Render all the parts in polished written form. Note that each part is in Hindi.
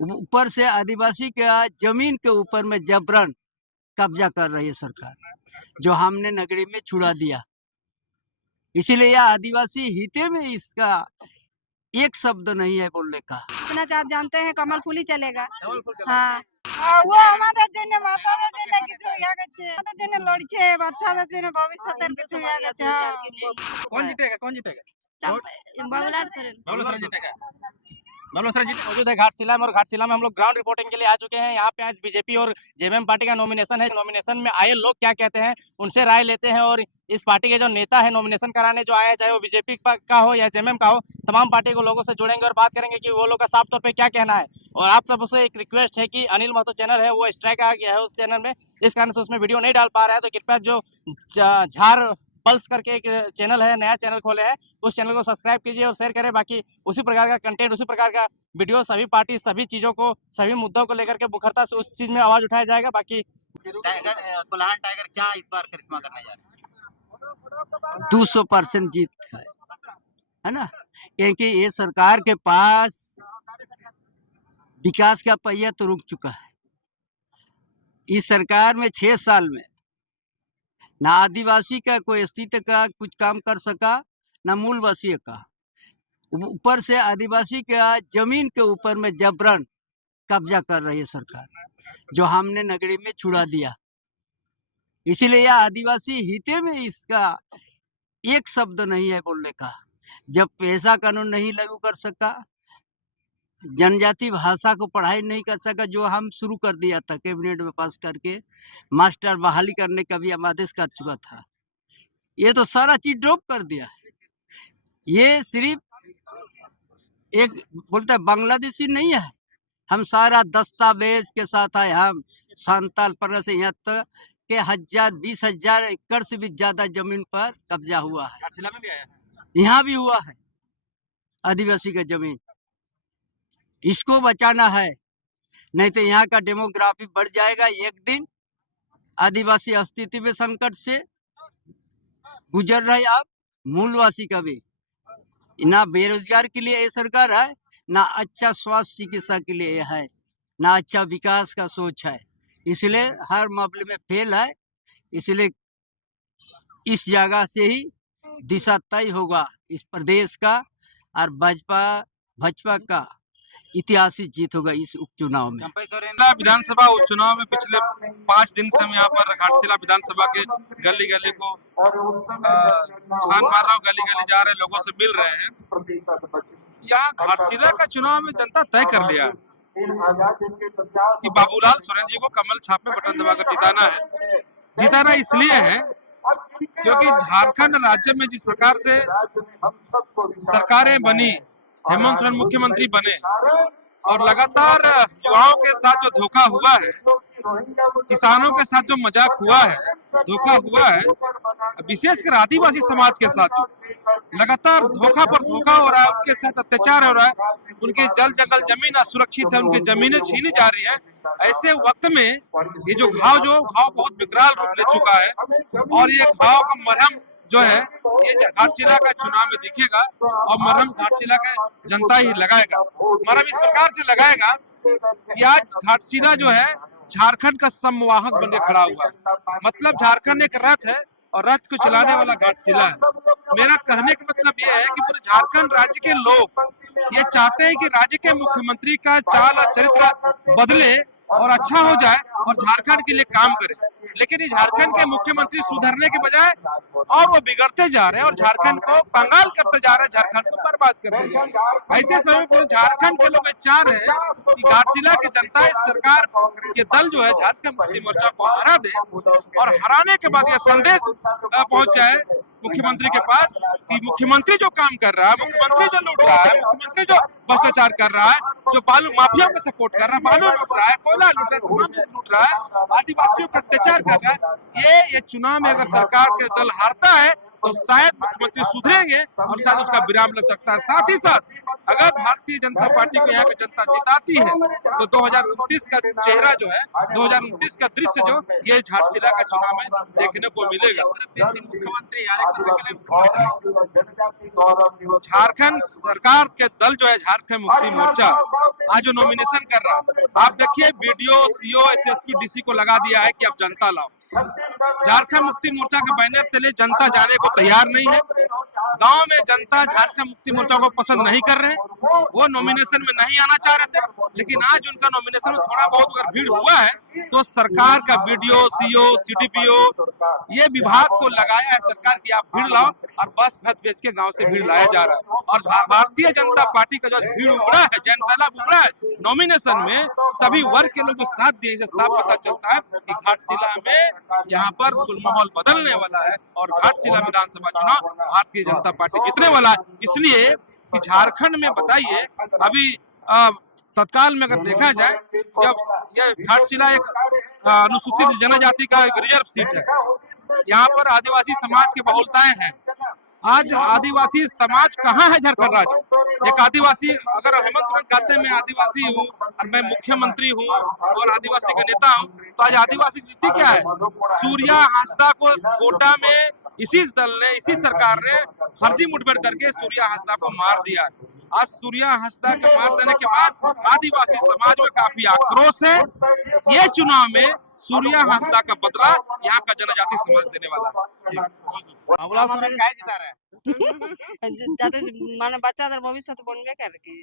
ऊपर से आदिवासी का जमीन के ऊपर में जबरन कब्जा कर रही है सरकार, जो हमने नगरी में छुड़ा दिया। इसीलिए यह आदिवासी हिते में इसका एक शब्द नहीं है बोलने का। अपना जानते हैं कमल फूल ही चलेगा। हाँ ও আমাদের জন্য মাতাদের জন্য কিছু হয়ে গেছে, আমাদের জন্য লড়ছে, বাচ্চাদের জন্য ভবিষ্যতের কিছু হয়ে গেছে। कौन जीतेगा कौन जीतेगा? बाबूलाल सोरेन। बबलू सर जीतेगा। बबलू सर जीते मौजूद है घाटशिला में, और घाटशिला में हम लोग ग्राउंड रिपोर्टिंग के लिए आ चुके हैं। यहाँ पे आज बीजेपी और जेएमएम पार्टी का नॉमिनेशन है। नॉमिनेशन में आए लोग क्या कहते हैं उनसे राय लेते हैं, और इस पार्टी के जो नेता है नॉमिनेशन कराने जो आए हैं, चाहे वो बीजेपी का हो या जेएमएम का हो, तमाम पार्टी को लोगों से जुड़ेंगे और बात करेंगे कि वो लोग का साफ तौर पे क्या कहना है। और आप सबसे एक रिक्वेस्ट है कि अनिल महतो चैनल है वो स्ट्राइक आ गया है उस चैनल में, इस कारण से उसमें वीडियो नहीं डाल पा रहा है, तो कृपया जो झार पल्स करके एक चैनल है, नया चैनल खोले हैं, उस चैनल को सब्सक्राइब कीजिए और शेयर करें। बाकी उसी प्रकार का कंटेंट, उसी प्रकार का वीडियो, सभी पार्टी सभी चीज़ों को, सभी मुद्दों को लेकर के मुखरता से उस चीज़ में आवाज़ उठाया जाएगा। बाकी टाइगर कोल्हान टाइगर क्या इस बार करिश्मा करने जा रहे हैं? 200% जीत है ना, क्योंकि ये सरकार के पास विकास का पहिया तो रुक चुका है। इस सरकार में 6 साल में ना आदिवासी का कोई अस्तित्व का कुछ काम कर सका, ना मूलवासी का। ऊपर से आदिवासी का जमीन के ऊपर में जबरन कब्जा कर रही है सरकार, जो हमने नगरी में छुड़ा दिया। इसीलिए यह आदिवासी हिते में इसका एक शब्द नहीं है बोलने का। जब पैसा कानून नहीं लागू कर सका, जनजाति भाषा को पढ़ाई नहीं कर सका, जो हम शुरू कर दिया था कैबिनेट में पास करके, मास्टर बहाली करने का भी हम आदेश कर चुका था, ये तो सारा चीज ड्रॉप कर दिया है। ये सिर्फ एक बोलता है बांग्लादेशी नहीं है, हम सारा दस्तावेज के साथ आए। हम सांताल पर से यहाँ तक के 20,000 एकड़ से भी ज्यादा जमीन पर कब्जा हुआ है। घाटशिला में भी आया है। यहाँ भी हुआ है आदिवासी का जमीन, इसको बचाना है, नहीं तो यहाँ का डेमोग्राफी बढ़ जाएगा। एक दिन आदिवासी अस्तित्व में संकट से गुजर रहे, आप मूलवासी का भी ना बेरोजगार के लिए ये सरकार है, ना अच्छा स्वास्थ्य चिकित्सा के लिए है, ना अच्छा विकास का सोच है। इसलिए हर मामले में फेल है। इसलिए इस जगह से ही दिशा तय होगा इस प्रदेश का, और भाजपा का ऐतिहासिक जीत होगा इस उपचुनाव में। विधानसभा उपचुनाव में पिछले 5 दिन से हम यहाँ पर घाटशिला विधानसभा के गली गली को छान मार रहा हूँ, गली गली जा रहे लोगों से मिल रहे हैं। यहाँ घाटशिला का चुनाव में जनता तय कर लिया है कि बाबूलाल सोरेन जी को कमल छाप में बटन दबाकर जिताना है। जिताना इसलिए है क्योंकि झारखंड राज्य में जिस प्रकार से सरकारें बनी, हेमंत सोरेन मुख्यमंत्री बने, और लगातार युवाओं के साथ जो धोखा हुआ है, किसानों के साथ जो मजाक हुआ है, धोखा हुआ है, विशेषकर आदिवासी समाज के साथ जो लगातार धोखा पर धोखा हो रहा है, उनके साथ अत्याचार हो रहा है, उनके जल जंगल जमीन असुरक्षित है, उनकी जमीनें छीनी जा रही है। ऐसे वक्त में ये जो घाव बहुत विकराल रूप ले चुका है, और ये घाव का मरहम जो है ये घाटशिला का चुनाव में दिखेगा, और मरहम घाटशिला का जनता ही लगाएगा। मरहम इस प्रकार से लगाएगा कि आज घाटशिला जो है झारखंड का संवाहक बनकर खड़ा हुआ है। मतलब झारखंड एक रथ है और रथ को चलाने वाला घाटशिला है। मेरा कहने का मतलब ये है कि पूरे झारखंड राज्य के लोग ये चाहते हैं कि राज्य के मुख्यमंत्री का चाल और चरित्र बदले और अच्छा हो जाए और झारखंड के लिए काम करे, लेकिन ये झारखंड के मुख्यमंत्री सुधरने के बजाय और वो बिगड़ते जा रहे हैं और झारखंड को कंगाल करते जा रहे हैं, झारखंड को बर्बाद करते जा रहे हैं। ऐसे समय पर झारखंड के लोग चाह रहे हैं कि घाटशिला की जनता इस सरकार के दल जो है झारखंड मुक्ति मोर्चा को हरा दे, और हराने के बाद यह संदेश पहुंच जाए मुख्यमंत्री के पास कि मुख्यमंत्री जो काम कर रहा है, मुख्यमंत्री जो लूट रहा है, मुख्यमंत्री जो भ्रष्टाचार कर रहा है, जो बालू माफिया को सपोर्ट कर रहा है, बालू लूट रहा है, कोयला लूट रहा है, तमाम चीज लूट रहा है, आदिवासियों का अत्याचार कर रहा है, ये चुनाव में अगर सरकार के दल हारता है तो शायद मुख्यमंत्री सुधरेंगे और शायद उसका विराम लग सकता है। साथ ही साथ अगर भारतीय जनता पार्टी को यहाँ की जनता जिताती है तो 2029 का चेहरा जो है, 2029 का दृश्य जो ये घाटशिला का चुनाव में देखने को मिलेगा। मुख्यमंत्री झारखंड सरकार के दल जो है झारखंड मुक्ति मोर्चा आज जो नॉमिनेशन कर रहा है, आप देखिए बीडीओ, सीओ, एसएसपी, डीसी को लगा दिया है कि अब जनता लाओ। झारखंड मुक्ति मोर्चा के बैनर तले जनता जाने को तैयार नहीं है। गांव में जनता झारखंड मुक्ति मोर्चा को पसंद नहीं कर रहे, वो नॉमिनेशन में नहीं आना चाह रहे थे, लेकिन आज उनका नॉमिनेशन में थोड़ा बहुत अगर भीड़ हुआ है तो सरकार का बीडीओ, सीओ, सीडीपीओ ये विभाग को लगाया है सरकार की आप भीड़ लाओ, और बस भस बेच के गांव से भीड़ लाया जा रहा है। और भारतीय जनता पार्टी का जो भीड़ उमड़ा है, जन सैलाब उमड़ा है नॉमिनेशन में, सभी वर्ग के लोग साथ दिए, इसे साफ पता चलता है कि घाटशिला में यहाँ पर कुल माहौल बदलने वाला है और घाटशिला विधानसभा चुनाव भारतीय जनता पार्टी जीतने वाला है। इसलिए कि झारखंड में बताइए अभी तत्काल में अगर देखा जाए, जब यह घाटशिला एक अनुसूचित जनजाति का एक रिजर्व सीट है, यहाँ पर आदिवासी समाज की बहुलताएं हैं। आज आदिवासी समाज कहाँ है झारखंड राज्य? एक आदिवासी, अगर हेमंत सोरेन कहते हैं मैं आदिवासी हूँ और मैं मुख्यमंत्री हूँ और आदिवासी का नेता हूँ, तो आज आदिवासी की स्थिति क्या है? सूर्या हांसदा को कोटा में इसी दल ने, इसी सरकार ने फर्जी मुठभेड़ करके सूर्या हांसदा को मार दिया। आज सूर्या हांसदा के मार देने के बाद आदिवासी समाज में काफी आक्रोश है। ये चुनाव में सूर्या हांसदा का बदला यहाँ का जनजाति समाज देने वाला है। बाबूलाल सोरेन काहे जिता रहा है? যাতে মানে বাচ্চাদের ভবিষ্যৎ বনবে আর কি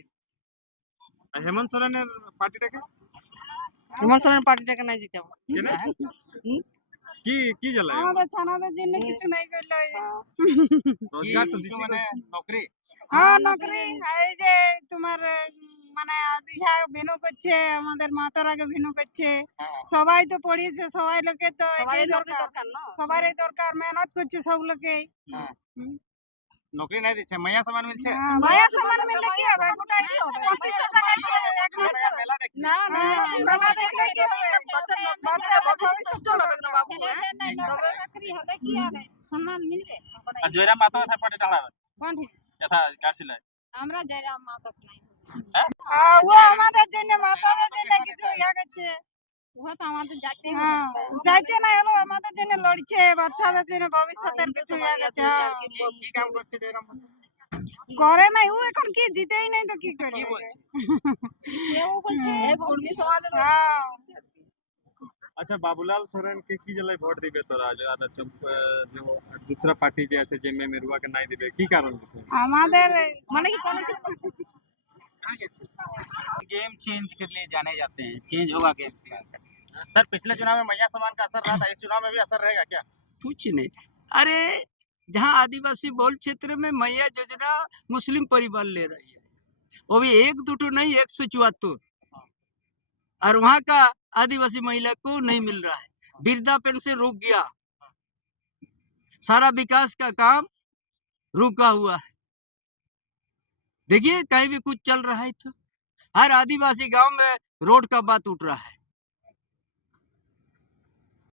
हेमंत सोरेन ने पार्टीটাকে হেমন্ত সোরেন পার্টিটাকে নাই জিতাবো কি জ্বালায় আমাদের ছানাদের জন্য কিছু নাই করলো এই যে। रोजगार तो किसको मैंने नौकरी হ্যাঁ নকরি এই যে তোমার মানে ইহা ভিন্ন করছে, আমাদের মাতরাকে ভিন্ন করছে। সবাই তো পড়িয়েছে, সবাই লোকে তো সবাই এই দরকার, দরকার না সবারই দরকার, মেহনত করছে সব লোকে। नौकरी नहीं दी छे मैया सामान मिल छे মায়া সামান মিললে কি হবে? গোটাই 2500 টাকা কি এক মাস मेला देख না না মেলা দেখলে কি হবে? বাচ্চাদের ভবিষ্যৎ তো হবে না বাবু সম্মান মিলবে আর জয়রাম মাতো था पार्टी डाला কোন यथा घाटशिला আমরা জয়রাম মাধব নাই ও আমাদের জন্য, মাতাদের জন্য কিছু ইয়া করছে। ও তো আমাদের যাতে হ্যাঁ যাইতে নাই হলো, আমাদের জন্য লড়ছে, বাচ্চাদের জন্য ভবিষ্যতের কিছু ইয়া করছে। की काम করছে জয়রাম করে নাই, ও এখন কি জিতেই নাই তো কি করবে? কেউ বলছে কর্মী সমাজের হ্যাঁ আচ্ছা বাবুলাল সোরেন কে কি জেলায় ভোট দিবে তোরা? আর जो दूसरा पार्टी जे আছে যে মেরুয়া के নাই দিবে কি কারণ দিবে? আমাদের মানে কি কোনো কিছু गेम चेंज के लिए जाने जाते हैं, चेंज होगा गेम। सर पिछले चुनाव में मैया सामान का असर रहा था, इस चुनाव में भी असर रहेगा क्या? कुछ नहीं। अरे जहाँ आदिवासी बहुल क्षेत्र में मैया योजना मुस्लिम परिवार ले रही है, वो भी 1-2 नहीं 174, और वहाँ का आदिवासी महिला को नहीं मिल रहा है। वृद्धा पेंशन रुक गया, सारा विकास का काम रुका हुआ है। देखिए कहीं भी कुछ चल रहा है तो हर आदिवासी गांव में रोड का बात उठ रहा है।